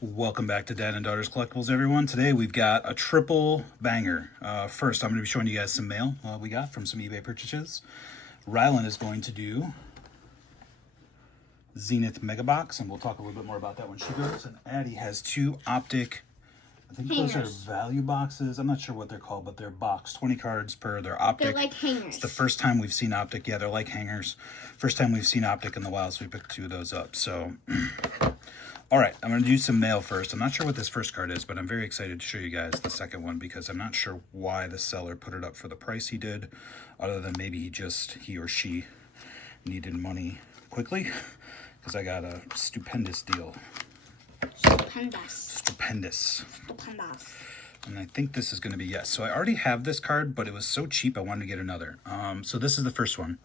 Welcome back to Dad and Daughters Collectibles, everyone. Today we've got a triple banger. First, I'm going to be showing you guys some mail we got from some eBay purchases. Rylan is going to do Zenith Mega Box, and we'll talk a little bit more about that when she goes. And Addie has two Optic, I think hangers. Those are value boxes. I'm not sure what they're called, but they're boxed. 20 cards per. They're Optic. They're like hangers. It's the first time we've seen Optic. Yeah, they're like hangers. First time we've seen Optic in the wild, so we picked two of those up. So... All right, I'm going to do some mail first. I'm not sure what this first card is, but I'm very excited to show you guys the second one because I'm not sure why the seller put it up for the price he did, other than maybe he or she needed money quickly, because I got a stupendous deal. Stupendous. And I think this is going to be yes. So I already have this card, but it was so cheap I wanted to get another. So this is the first one.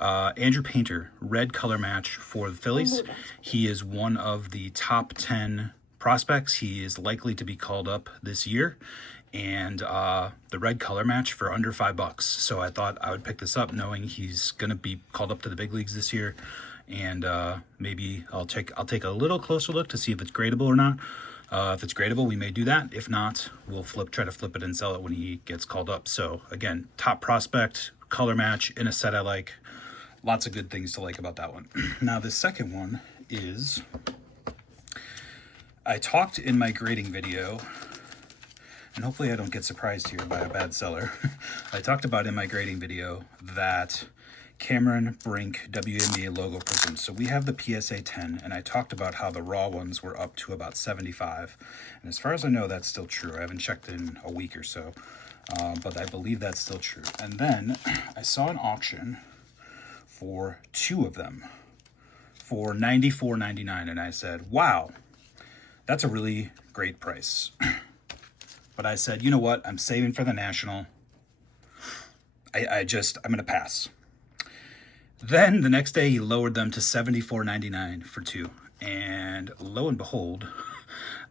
Andrew Painter, red color match for the Phillies. He is one of the top 10 prospects. He is likely to be called up this year. And the red color match for under $5. So I thought I would pick this up knowing he's going to be called up to the big leagues this year. And maybe I'll take a little closer look to see if it's gradable or not. If it's gradable, we may do that. If not, we'll try to flip it and sell it when he gets called up. So again, top prospect, color match in a set I like. Lots of good things to like about that one. Now, the second one is, I talked in my grading video, and hopefully I don't get surprised here by a bad seller. I talked about in my grading video that Cameron Brink WNBA logo prism. So we have the PSA 10, and I talked about how the raw ones were up to about 75. And as far as I know, that's still true. I haven't checked in a week or so, but I believe that's still true. And then I saw an auction for two of them for $94.99, and I said, wow, that's a really great price. But I said, you know what, I'm saving for the National. I'm gonna pass. Then the next day he lowered them to $74.99 for two, and lo and behold,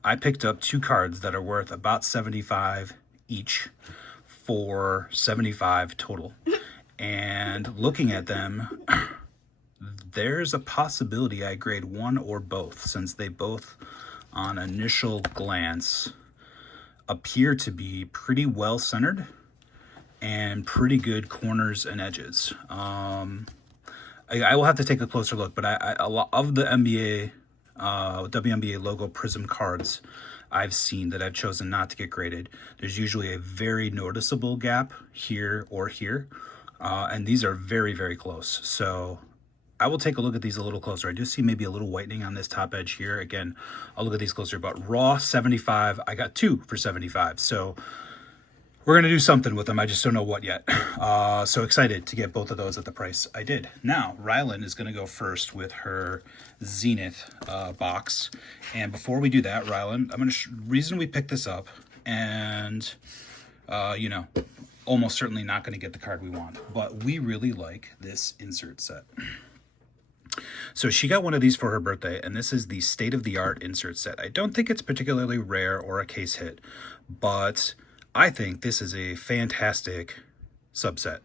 I picked up two cards that are worth about $75 each for $75 total. And looking at them, there's a possibility I grade one or both, since they both, on initial glance, appear to be pretty well centered and pretty good corners and edges. I will have to take a closer look, but a lot of the WNBA logo prism cards I've seen that I've chosen not to get graded, there's usually a very noticeable gap here or here. And these are very, very close. So I will take a look at these a little closer. I do see maybe a little whitening on this top edge here. Again, I'll look at these closer, but raw 75, I got two for 75. So we're going to do something with them. I just don't know what yet. So excited to get both of those at the price I did. Now, Rylan is going to go first with her Zenith box. And before we do that, Rylan, I'm going to reason we picked this up, and, you know, almost certainly not going to get the card we want, but we really like this insert set. So she got one of these for her birthday, and this is the state-of-the-art insert set. I don't think it's particularly rare or a case hit, but I think this is a fantastic subset.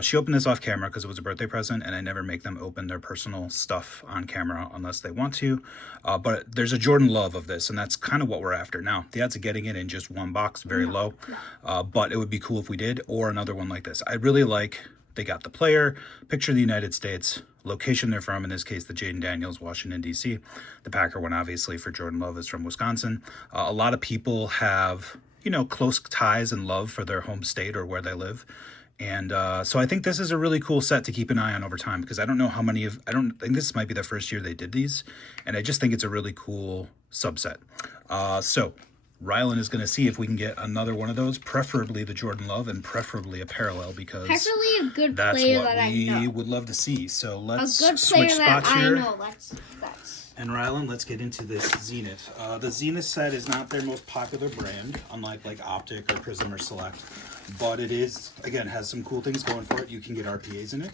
She opened this off camera because it was a birthday present, and I never make them open their personal stuff on camera unless they want to. But there's a Jordan love of this, and that's kind of what we're after. Now, the odds of getting it in just one box, very low, but it would be cool if we did, or another one like this. I really like, they got the player, picture of the United States, location they're from, in this case, the Jaden Daniels, Washington, D.C. The Packer one, obviously, for Jordan Love is from Wisconsin. A lot of people have, you know, close ties and love for their home state or where they live. And so I think this is a really cool set to keep an eye on over time, because I don't know how many I don't think this might be the first year they did these, and I just think it's a really cool subset. So Rylan is going to see if we can get another one of those, preferably the Jordan Love and preferably a parallel, because preferably a good that's player what that I know. we would love to see. So let's a good switch player that spots I here. know. That's And Rylan, let's get into this Zenith. The Zenith set is not their most popular brand, unlike like Optic or Prism or Select. But it is, again, has some cool things going for it. You can get RPAs in it.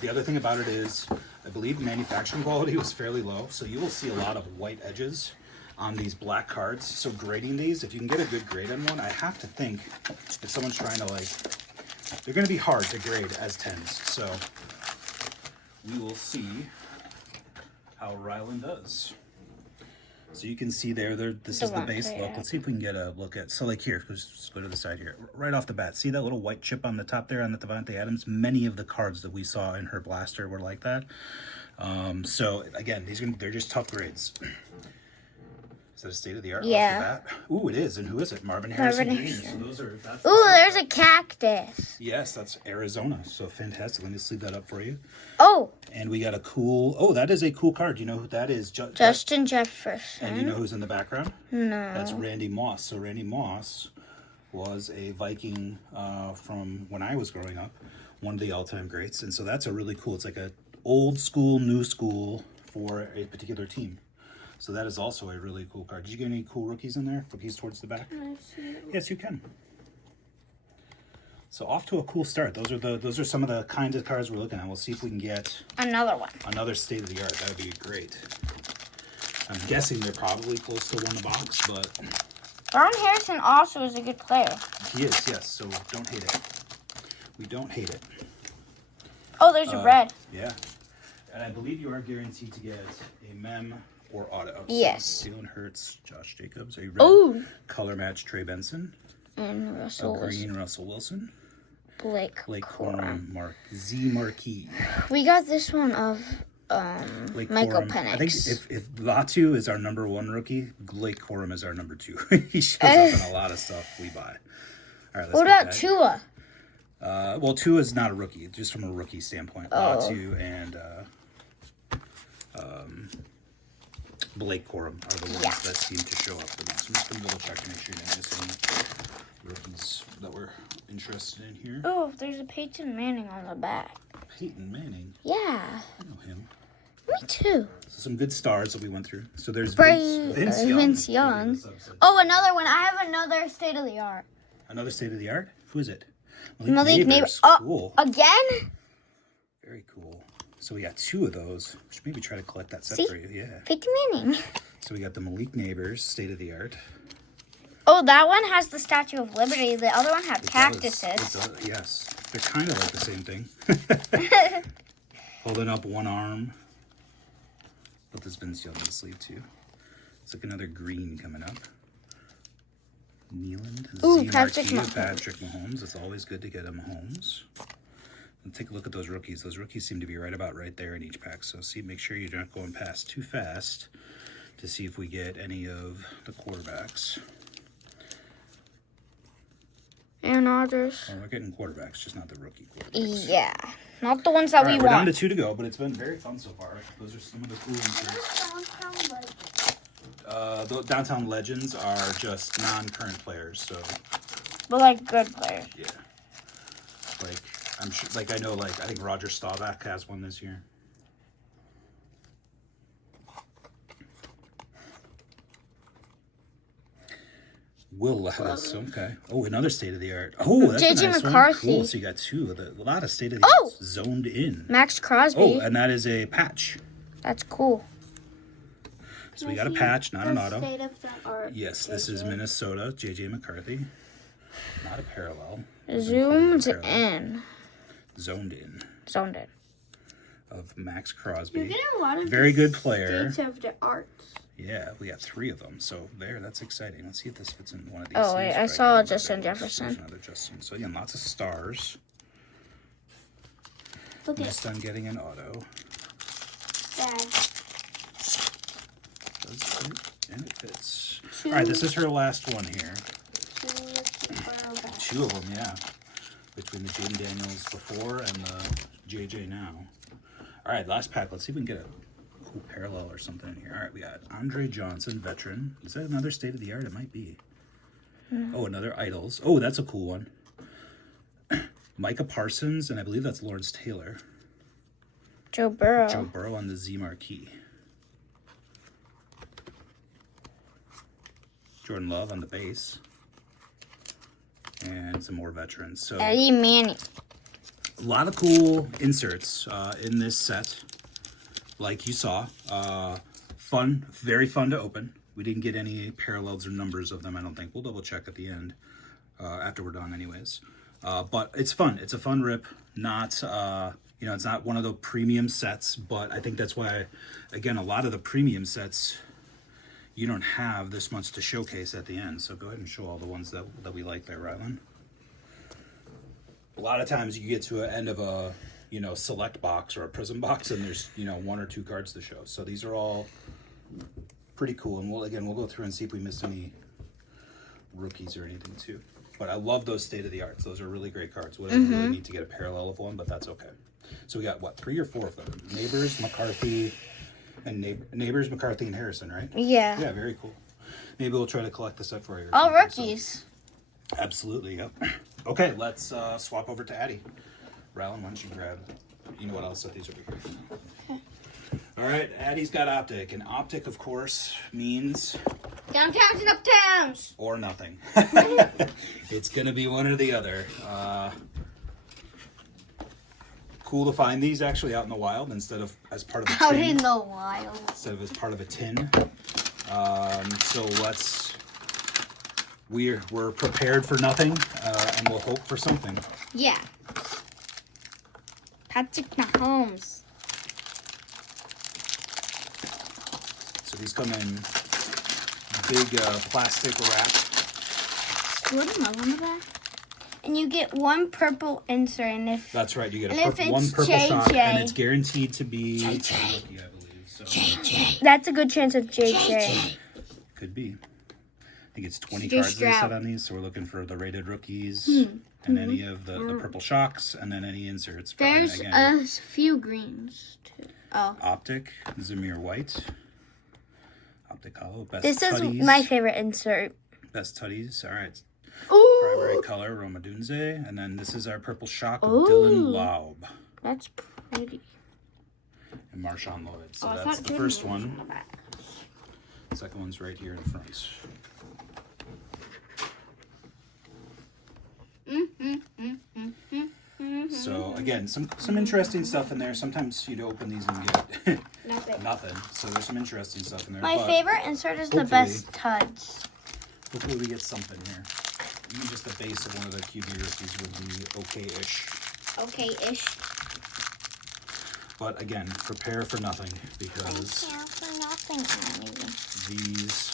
The other thing about it is, I believe manufacturing quality was fairly low, so you will see a lot of white edges on these black cards. So grading these, if you can get a good grade on one, I have to think if someone's trying to like, they're going to be hard to grade as 10s. So we will see how Rylan does. So you can see this is the base look. Let's see if we can get a look at, so like here, let's go to the side here. Right off the bat, see that little white chip on the top there on the Devontae Adams? Many of the cards that we saw in her blaster were like that. So again, they're just tough grades. Is that a state of the art? Yeah. Off the bat? Ooh, it is. And who is it? Marvin Harrison Jr. So Ooh, there's a cactus. Yes, that's Arizona. So fantastic. Let me sleeve that up for you. Oh. And we got a cool. Oh, that is a cool card. You know who that is? Justin Jefferson. And you know who's in the background? No. That's Randy Moss. So Randy Moss was a Viking from when I was growing up, one of the all-time greats. And so that's a really cool. It's like a old school, new school for a particular team. So that is also a really cool card. Did you get any cool rookies in there? Rookies towards the back? Yes, you can. So off to a cool start. Those are some of the kinds of cards we're looking at. We'll see if we can get another one. Another state of the art. That would be great. I'm guessing they're probably close to one a box, but Marvin Harrison also is a good player. He is, yes. So don't hate it. We don't hate it. Oh, there's a red. Yeah. And I believe you are guaranteed to get a mem or auto. Yes. Jalen Hurts, Josh Jacobs, a red color match Trey Benson, and Russell green Russell Wilson, Blake Corum, Marquis. We got this one of Michael Corum. Penix. I think if Latu is our #1 rookie, Blake Corum is our #2. He shows up in a lot of stuff we buy. All right, let's what about Tua? Well, Tua is not a rookie, just from a rookie standpoint. Latu and Blake Corum are the ones that seem to show up the most. I'm just going to double check to make sure you didn't miss any rookies that we're interested in here. Oh, there's a Peyton Manning on the back. Peyton Manning? Yeah. I know him. Me too. So some good stars that we went through. So there's Vince Young. Oh, another one. I have another state of the art. Another state of the art? Who is it? Malik Neighbors. Cool. Again? Very cool. So we got 2 of those. We should maybe try to collect that set for you. Yeah. Peyton Manning. So we got the Malik Neighbors, state of the art. Oh, that one has the Statue of Liberty. The other one had cactuses. It does, yes. They're kind of like the same thing. Holding up one arm. Put this Vince Young on the sleeve too. It's like another green coming up. Nealand. Ooh, Patrick Mahomes. It's always good to get a Mahomes. And take a look at those rookies. Those rookies seem to be right there in each pack. So make sure you're not going past too fast to see if we get any of the quarterbacks. Aaron Rodgers. Well, we're getting quarterbacks, just not the rookie quarterbacks. Yeah, not the ones that we we're want. Down to 2 to go, but it's been very fun so far. Those are some of the cool ones. The Downtown Legends are just non-current players, so. But like good players. Yeah. Like I'm sure. Like I know. Like I think Roger Staubach has one this year. Will Levis, okay. Oh, another state of the art. Oh, that's JJ a nice McCarthy. One. Cool. So you got 2 of a lot of state of the art zoned in. Max Crosby. Oh, and that is a patch. That's cool. So we got a patch, not an auto. State of the art, yes, this is Minnesota, JJ McCarthy. Not a parallel. Zoomed in. Zoned in. Zoned in. Of Max Crosby. You're getting a lot of very good player. State of the art. Yeah, we got 3 of them. So that's exciting. Let's see if this fits in one of these. Oh wait, I saw Justin Jefferson. Another Justin. So again, lots of stars. Look Almost done getting an auto. Dad. Does fit, and it fits. All right, this is her last one here. 2 of them, yeah. Between the Jaden Daniels before and the JJ now. All right, last pack. Let's see if we can get a cool parallel or something in here. All right, we got Andre Johnson, veteran. Is that another state of the art? It might be. Oh, another Idols. Oh, that's a cool one. Micah Parsons, and I believe that's Lawrence Taylor. Joe Burrow. Joe Burrow on the Z Marquee. Jordan Love on the base. And some more veterans. So Eddie Manning. a lot of cool inserts in this set. Like you saw. Fun. Very fun to open. We didn't get any parallels or numbers of them, I don't think. We'll double check at the end. After we're done anyways. But it's fun. It's a fun rip. Not, it's not one of the premium sets. But I think that's why, again, a lot of the premium sets, you don't have this much to showcase at the end. So go ahead and show all the ones that we like there, Rylan. A lot of times you get to an end of a, you know, select box or a prism box and there's, you know, 1 or 2 cards to show. So these are all pretty cool. And we'll go through and see if we missed any rookies or anything too. But I love those state of the arts. Those are really great cards. We don't really need to get a parallel of one, but that's okay. So we got what, 3 or 4 of them? Neighbors, McCarthy, and Neighbors, McCarthy, and Harrison, right? Yeah. Yeah, very cool. Maybe we'll try to collect this up for you. All rookies. So. Absolutely, yep. Okay, let's swap over to Addie. Rylan, why don't you grab, you know what, I'll set these over here. Okay. All right, Addie's got Optic, and Optic, of course, means... Downtowns and uptowns. Or nothing. It's going to be one or the other. Cool to find these actually out in the wild instead of as part of a tin. Out in the wild. Instead of as part of a tin. So we're prepared for nothing, and we'll hope for something. Yeah. Patrick Mahomes. So these come in big plastic wrap. Jordan Love on the back. And you get 1 purple insert, and if that's right, you get one one purple JJ, shot, and it's guaranteed to be JJ. a rookie, I believe. So. JJ. That's a good chance of JJ. Could be. I think it's 20 cards they set on these, so we're looking for the rated rookies and any of the purple shocks, and then any inserts. There's a few greens too. Oh. Optic, Zamir White. Optic Hollow. Best This Tutties. is my favorite insert. Best Tutties. All right. Ooh. Primary color, Roma Dunze. And then this is our purple shock of Dylan Laub. That's pretty. And Marshawn Lloyd. So that's the first one. Second one's right here in front. So again, some interesting stuff in there. Sometimes you'd open these and get nothing. So there's some interesting stuff in there. My favorite insert is the best Tuds. Hopefully we get something here. Even just the base of one of the QB rookies would be okay-ish. Okay-ish. But again, prepare for nothing because these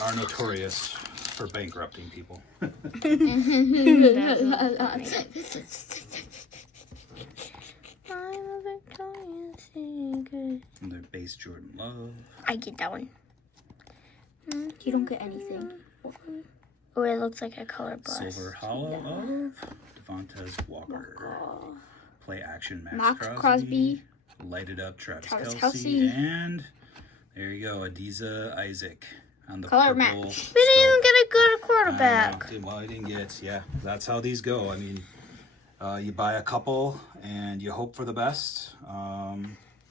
are notorious for bankrupting people. And their base Jordan Love. I get that one. You don't get anything. Oh, it looks like a color blast. Silver Hollow of Devontae Walker. Play action Max Crosby. Lighted up Travis Kelce. Kelce. And there you go, Adiza Isaac on the Color purple. match. We didn't even get a good quarterback. Well, I didn't get, yeah, that's how these go. I mean, you buy a couple and you hope for the best.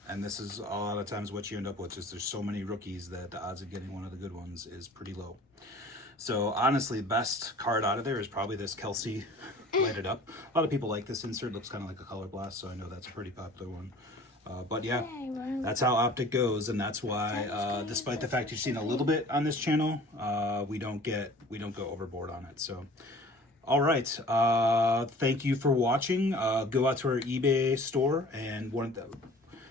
And this is a lot of times what you end up with. Just there's so many rookies that the odds of getting one of the good ones is pretty low. So honestly, best card out of there is probably this Kelce lighted up. A lot of people like this insert. Looks kind of like a color blast, so I know that's a pretty popular one. But yeah, that's how Optic goes, and that's why, despite the fact you've seen a little bit on this channel, we don't go overboard on it. So, all right, thank you for watching. Go out to our eBay store, and one of the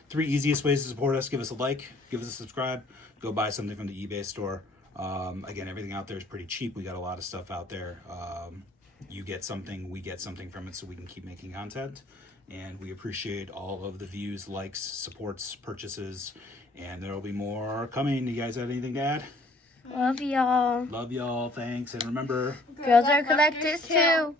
3 easiest ways to support us: give us a like, give us a subscribe, go buy something from the eBay store. Again, everything out there is pretty cheap. We got a lot of stuff out there. You get something, we get something from it, so we can keep making content. And we appreciate all of the views, likes, supports, purchases, and there will be more coming. You guys have anything to add? Love y'all. Love y'all. Thanks. And remember, Girls are collectors too.